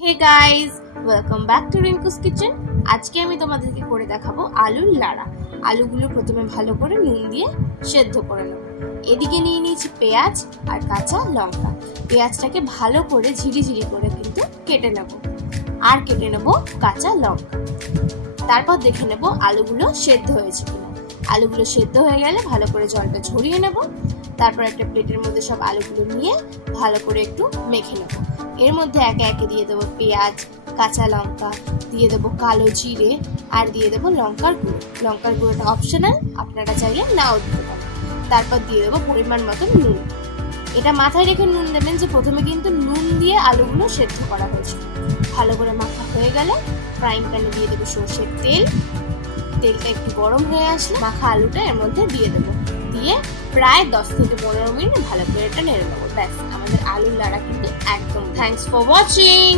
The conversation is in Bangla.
Hey guys, welcome back to Rinku's kitchen. আজকে আমি তোমাদেরকে করে দেখাবো আলুর লাড়া। আলুগুলো প্রথমে ভালো করে নুন দিয়ে সেদ্ধ করে নেব। এদিকে নিয়ে নিয়েছি পেঁয়াজ আর কাঁচা লঙ্কা। পেঁয়াজটাকে ভালো করে ঝিরিঝিরি করে কিন্তু কেটে নেব, আর কেটে নেব কাঁচা লঙ্কা। তারপর দেখে নেব আলুগুলো সেদ্ধ হয়েছে কিনা। আলুগুলো সেদ্ধ হয়ে গেলে ভালো করে জলটা ঝরিয়ে নেব। তারপর একটা প্লেটের মধ্যে সব আলুগুলো নিয়ে ভালো করে একটু মেখে নেব। এর মধ্যে একে একে দিয়ে দেবো পেঁয়াজ, কাঁচা লঙ্কা, দিয়ে দেবো কালো জিরে, আর দিয়ে দেবো লঙ্কার গুঁড়ো। লঙ্কার গুঁড়োটা অপশনাল, আপনারা চাইলে নাও দিতে পারেন। তারপর দিয়ে দেবো পরিমাণ মতো নুন। এটা মাথায় রেখে নুন দেবেন যে প্রথমে কিন্তু নুন দিয়ে আলুগুলো সেদ্ধ করা হয়েছে। ভালো করে মাখা হয়ে গেলে ফ্রাইং প্যানে দিয়ে দেবো সর্ষের তেল। তেলটা একটু গরম হয়ে আসলে মাখা আলুটা এর মধ্যে দিয়ে দেবো। দিয়ে প্রায় 10 থেকে 15 মিনিট ভালো করে এটা নেড়ে নেবো। ব্যাস, আমাদের আলুর লাড়া কিন্তু একদম। Thanks for watching.